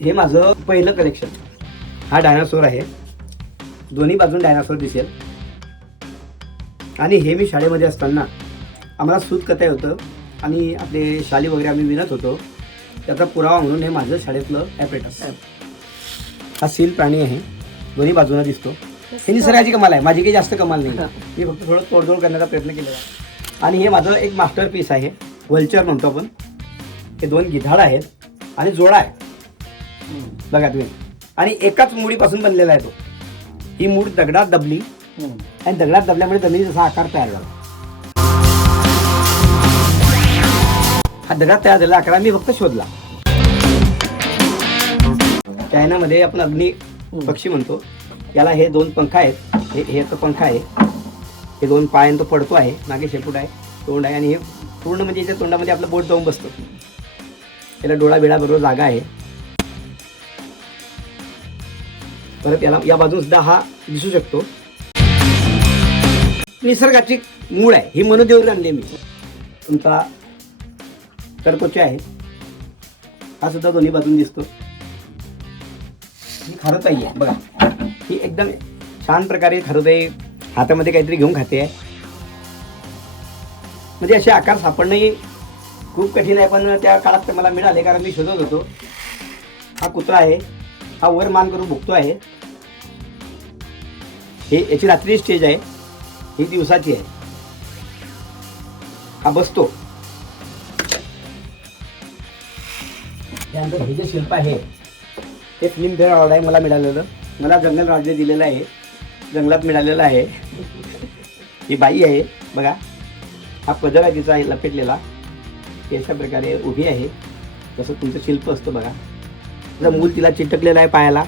हे माझं पहिलं कलेक्शन. हा डायनासोर आहे, दोन्ही बाजून डायनासोर दिसेल. आणि हे मी शाळेमध्ये असताना आम्हाला सूत कताई होतं आणि आपले शाली वगैरे आम्ही विणत होतो, त्याचा पुरावा म्हणून हे माझं शाळेतलं ॲपरेटस. हा सील प्राणी आहे, दोन्ही बाजूला दिसतो. हे निसर्गाची कमाल आहे, माझी काही जास्त कमाल नाही. मी फक्त थोडं तोडजोड करण्याचा प्रयत्न केलेला आहे. आणि हे माझं एक मास्टर पीस आहे, व्हल्चर म्हणतो आपण. हे 2 गिधाड आहेत आणि जोडा आहे बघा तुम्ही. आणि एकाच मुळीपासून बनलेला आहे तो. ही मूळ दगडात दबली आणि दगडात दबल्यामुळे जमिनीचा असा आकार तयार झाला. हा दगडात तयार झालेला आकार मी फक्त शोधला. चायनामध्ये आपण अग्नी पक्षी म्हणतो याला. हे 2 पंख आहेत, हे तर पंख आहे, हे 2 पायांत तो पडतो आहे, मागे शेपूट आहे, तोंड आहे. आणि हे पूर्ण म्हणजे याच्या तोंडामध्ये आपलं बोट जाऊन बसतं. याला डोळा बिळा बरोबर जागा आहे. परत याला या बाजून सुद्धा हा दिसू शकतो. निसर्गाची मूळ आहे ही, मनुदेवर आणली मी. तुमचा तरकोचे आहे, हा सुद्धा दोन्ही बाजून दिसतो. ही खारुताई आहे बघा, ही एकदम छान प्रकारे खारुताई हातामध्ये काहीतरी घेऊन खाते आहे. म्हणजे असे आकार सापडणंही खूप कठीण आहे, पण त्या काळात मला मिळाले कारण मी शोधत होतो. हा कुत्रा आहे, हा वर मान करून भुकतो आहे. हे याची रात्री स्टेज आहे, ही दिवसाची आहे. हा बसतो. त्यानंतर हे जे शिल्प आहे ते फिल्मफेअर अवॉर्ड आहे मला मिळालेलं. मला जंगल राज्य दिलेलं आहे, जंगलात मिळालेलं आहे. ही बाई आहे बघा, हा पदर आहे तिचा लपेटलेला. ती अशा प्रकारे उभी आहे, जसं तुमचं शिल्प असतं बघा. तिचं मूल तिला चिटकलेलं आहे पायाला,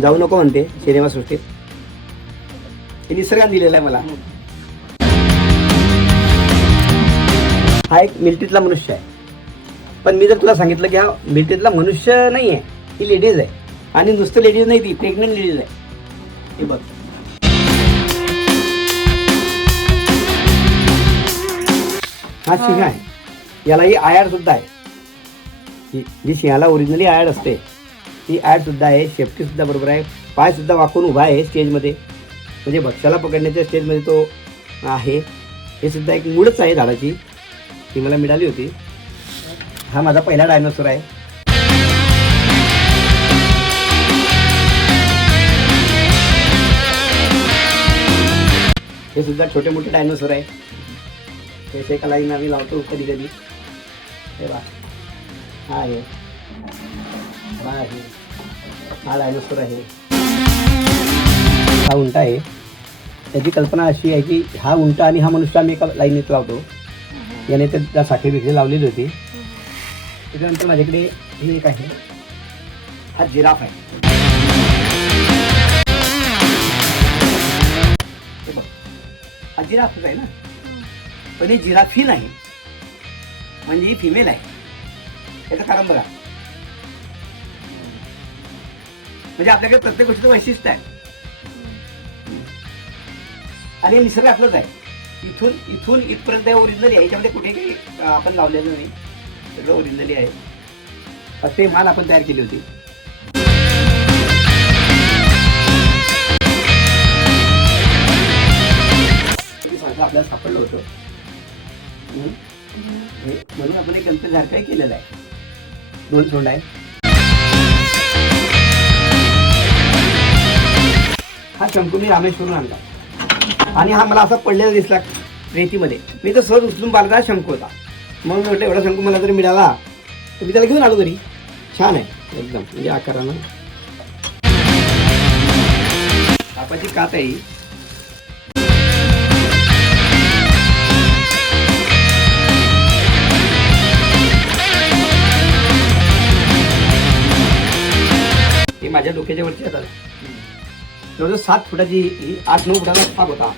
जाऊ नको म्हणते सिनेमा सृष्टीत. हे निसर्गाने दिलेलं आहे मला. हा एक मिलिटरीतला मनुष्य आहे, पण मी जर तुला सांगितलं की हा मिलिटरीतला मनुष्य नाही आहे, ही लेडीज आहे. आणि नुसतं लेडीज नाही, ती प्रेग्नंट लेडीज आहे. हे बघ, हा सिंह आहे, याला ही आयाड सुद्धा आहे. जी सिंहाला ओरिजिनली आयाड असते ती आयाड सुद्धा आहे. शेपटी सुद्धा बरोबर आहे, पाय सुद्धा वाकून उभा आहे स्टेजमध्ये, म्हणजे भक्ष्याला पकडण्याच्या स्टेजमध्ये तो आहे. हे सुद्धा एक मूळच आहे झाडाची, ती मला मिळाली होती. हा माझा पहिला डायनोसॉर आहे. हे सुद्धा छोटे मोठे डायनोसॉर आहे. हे एका लाईन आम्ही लावतो कधी कधी. हे बा, हा आहे, हा आहे, हा डायनोसॉर आहे. हा उंट आहे. त्याची कल्पना अशी आहे की हा उंट आणि हा मनुष्य आम्ही एका लाईनीत लावतो. याने त्या साखळी बिखरी लावलेली होती. त्याच्यानंतर माझ्याकडे हे एक आहे, हा जिराफ आहे. हे बघ, हा जिराफच आहे ना, पण ही जिराफी नाही, म्हणजे ही फिमेल आहे. याचं कारण बघा, म्हणजे आपल्याकडे प्रत्येक गोष्टीचं वैशिष्ट्य आहे. आणि हे निसर्ग आपलंच आहे. इथून इथपर्यंत ओरिजिनली आहे, याच्यामध्ये कुठे काही आपण लावलेलं नाही, सगळं ओरिजिनली आहे. ते माल आपण तयार केली होती. आपल्याला सापडलं होतं म्हणून आपण एक गणपती सारखं केलेलं आहे. 2 सोंड आहे. हा शंकू मी रामेश्वरून आणला आणि हा मला असा पडलेला दिसला रेतीमध्ये. मी तर सहज उचलून पाहिला, शंकू होता. मग मी म्हटलं एवढा शंकू मला जरी मिळाला तर मी त्याला घेऊन आलो घरी. छान आहे एकदम, म्हणजे आकारानं. सापाची कात आहे. हे माझ्या डोक्याच्या वरती येतात. जवळजवळ 7 फुटाची, 8-9 फुटाचा साप होता.